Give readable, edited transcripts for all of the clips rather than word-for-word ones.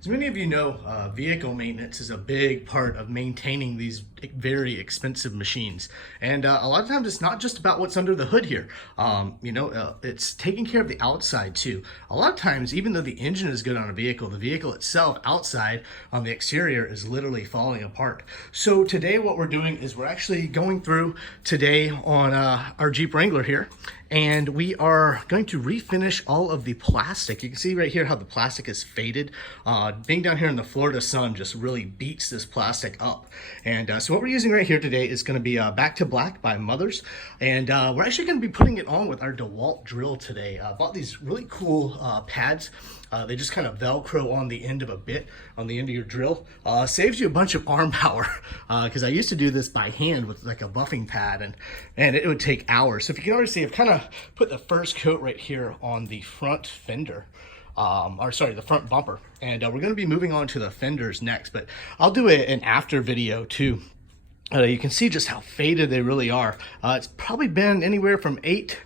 As many of you know, vehicle maintenance is a big part of maintaining these very expensive machines. And a lot of times it's not just about what's under the hood here. It's taking care of the outside too. A lot of times, even though the engine is good on a vehicle, the vehicle itself outside on the exterior is literally falling apart. So today what we're doing is we're actually going through today on our Jeep Wrangler here, and we are going to refinish all of the plastic. You can see right here how the plastic is faded. Being down here in the Florida sun just really beats this plastic up. And so what we're using right here today is going to be Back to Black by Mothers. And we're actually going to be putting it on with our DeWalt drill today. I bought these really cool pads. They just kind of Velcro on the end of a bit, on the end of your drill. Saves you a bunch of arm power, because I used to do this by hand with like a buffing pad, and it would take hours. So if you can already see, I've kind of put the first coat right here on the front fender. The front bumper. And we're going to be moving on to the fenders next, but I'll do an after video too. You can see just how faded they really are. It's probably been anywhere from 8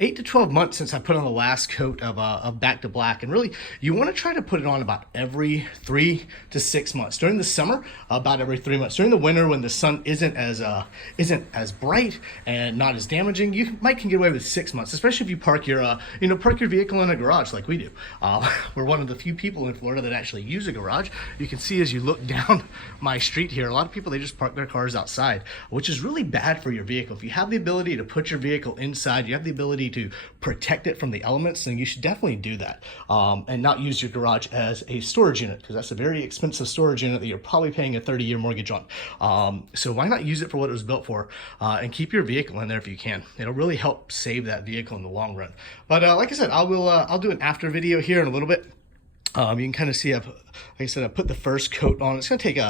to 12 months since I put on the last coat of Back to Black. And really, you want to try to put it on about every 3 to 6 months. During the summer, about every 3 months. During the winter, when the sun isn't as bright and not as damaging, you can get away with 6 months, especially if you park your vehicle in a garage like we do. We're one of the few people in Florida that actually use a garage. You can see as you look down my street here, a lot of people, they just park their cars outside, which is really bad for your vehicle. If you have the ability to put your vehicle inside, you have the ability to protect it from the elements, then you should definitely do that, and not use your garage as a storage unit, because that's a very expensive storage unit that you're probably paying a 30-year mortgage on. So why not use it for what it was built for, and keep your vehicle in there if you can. It'll really help save that vehicle in the long run. But like I said, I'll do an after video here in a little bit. You can kind of see, like I said, I put the first coat on. It's going to take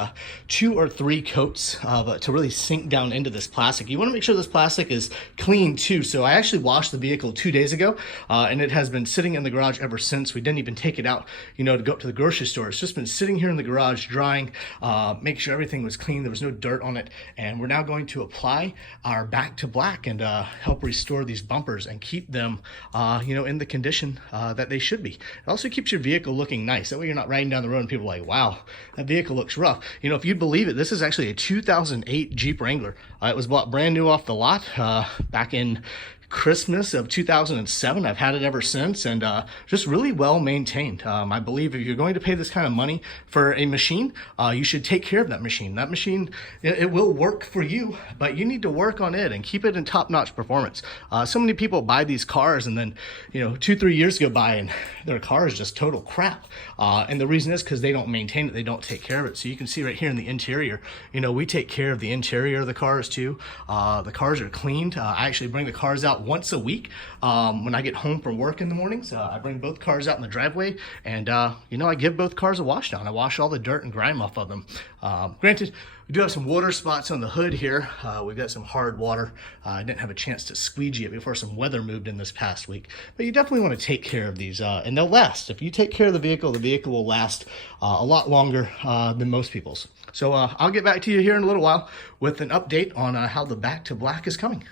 2 or 3 coats to really sink down into this plastic. You want to make sure this plastic is clean too. So I actually washed the vehicle 2 days ago, and it has been sitting in the garage ever since. We didn't even take it out, to go up to the grocery store. It's just been sitting here in the garage drying, make sure everything was clean. There was no dirt on it. And we're now going to apply our Back to Black and help restore these bumpers and keep them, in the condition that they should be. It also keeps your vehicle looking nice. That way you're not riding down the road and people are like, wow, that vehicle looks rough. If you'd believe it, this is actually a 2008 Jeep Wrangler. It was bought brand new off the lot back in Christmas of 2007. I've had it ever since, and just really well maintained. I believe if you're going to pay this kind of money for a machine, you should take care of that machine. That machine, it will work for you, but you need to work on it and keep it in top-notch performance. So many people buy these cars, and then 2-3 years go by and their car is just total crap. And the reason is because they don't maintain it, they don't take care of it. So you can see right here in the interior, we take care of the interior of the cars too. The cars are cleaned. I actually bring the cars out once a week. When I get home from work in the mornings, I bring both cars out in the driveway, and I give both cars a wash down. I wash all the dirt and grime off of them. Granted, we do have some water spots on the hood here. We've got some hard water. I didn't have a chance to squeegee it before some weather moved in this past week. But you definitely want to take care of these, and they'll last. If you take care of the vehicle will last a lot longer than most people's. So I'll get back to you here in a little while with an update on how the Back to Black is coming.